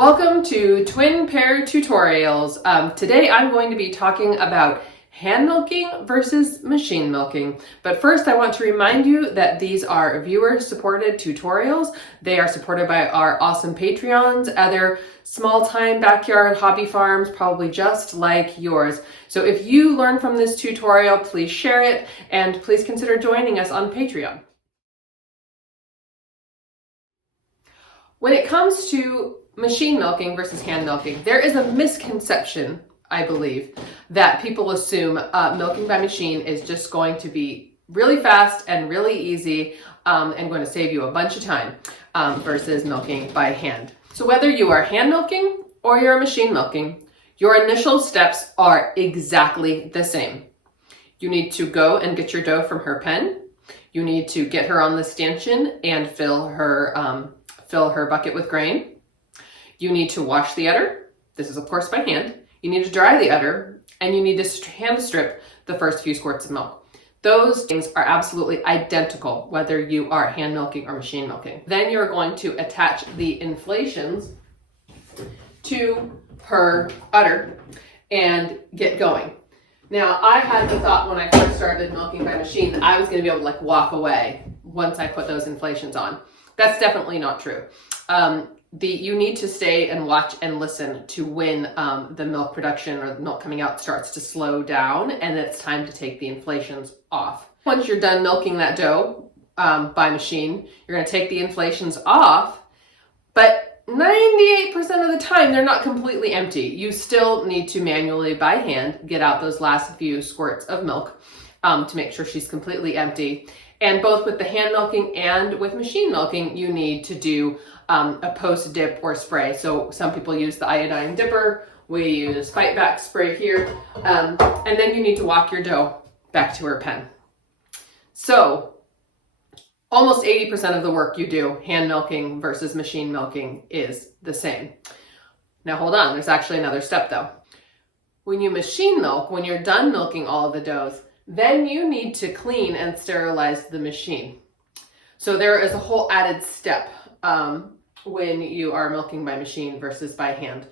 Welcome to Twin Pair Tutorials. Today I'm going to be talking about hand milking versus machine milking. But first I want to remind you that these are viewer-supported tutorials. They are supported by our awesome Patreons, other small-time backyard hobby farms, probably just like yours. So if you learn from this tutorial, please share it and please consider joining us on Patreon. When it comes to machine milking versus hand milking, there is a misconception, I believe, that people assume milking by machine is just going to be really fast and really easy and going to save you a bunch of time versus milking by hand. So whether you are hand milking or you're machine milking, your initial steps are exactly the same. You need to go and get your dough from her pen. You need to get her on the stanchion and fill her bucket with grain. You need to wash the udder. This is of course by hand. You need to dry the udder, and you need to hand strip the first few squirts of milk. Those things are absolutely identical whether you are hand milking or machine milking. Then you're going to attach the inflations to her udder and get going. Now, I had the thought when I first started milking by machine that I was going to be able to walk away once I put those inflations on. That's definitely not true. You need to stay and watch and listen to when the milk production or the milk coming out starts to slow down, and it's time to take the inflations off. Once you're done milking that dough by machine, you're going to take the inflations off, but 98% of the time they're not completely empty. You still need to manually by hand get out those last few squirts of milk to make sure she's completely empty. And both with the hand milking and with machine milking, you need to do a post dip or spray. So some people use the iodine dipper. We use fight back spray here. And then you need to walk your dough back to her pen. So almost 80% of the work you do, hand milking versus machine milking, is the same. Now hold on, there's actually another step though. When you machine milk, when you're done milking all of the doughs, then you need to clean and sterilize the machine. So there is a whole added step when you are milking by machine versus by hand.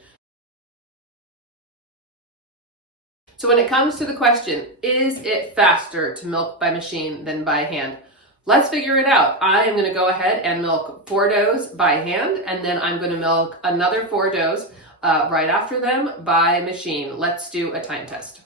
So when it comes to the question, is it faster to milk by machine than by hand? Let's figure it out. I am going to go ahead and milk 4 doughs by hand, and then I'm going to milk another 4 doughs right after them by machine. Let's do a time test.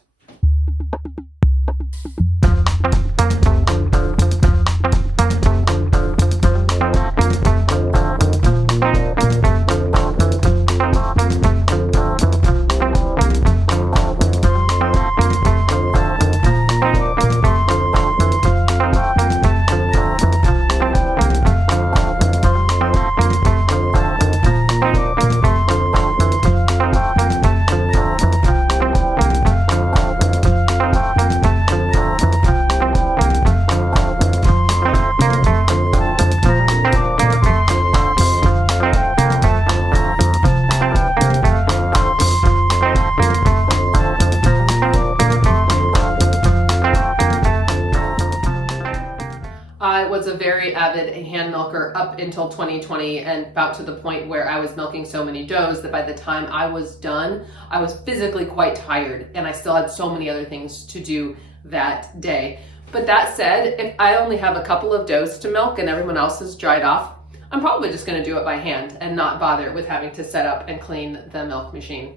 I was a very avid hand milker up until 2020 and about to the point where I was milking so many doughs that by the time I was done, I was physically quite tired and I still had so many other things to do that day. But that said, if I only have a couple of doughs to milk and everyone else is dried off, I'm probably just going to do it by hand and not bother with having to set up and clean the milk machine.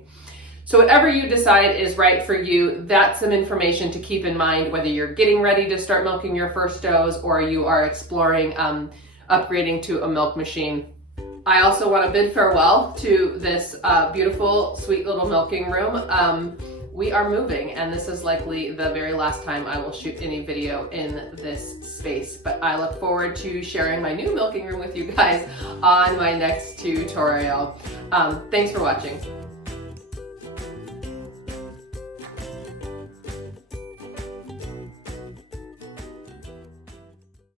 So whatever you decide is right for you, that's some information to keep in mind whether you're getting ready to start milking your first doughs or you are exploring upgrading to a milk machine. I also want to bid farewell to this beautiful, sweet little milking room. We are moving, and this is likely the very last time I will shoot any video in this space, but I look forward to sharing my new milking room with you guys on my next tutorial. Thanks for watching.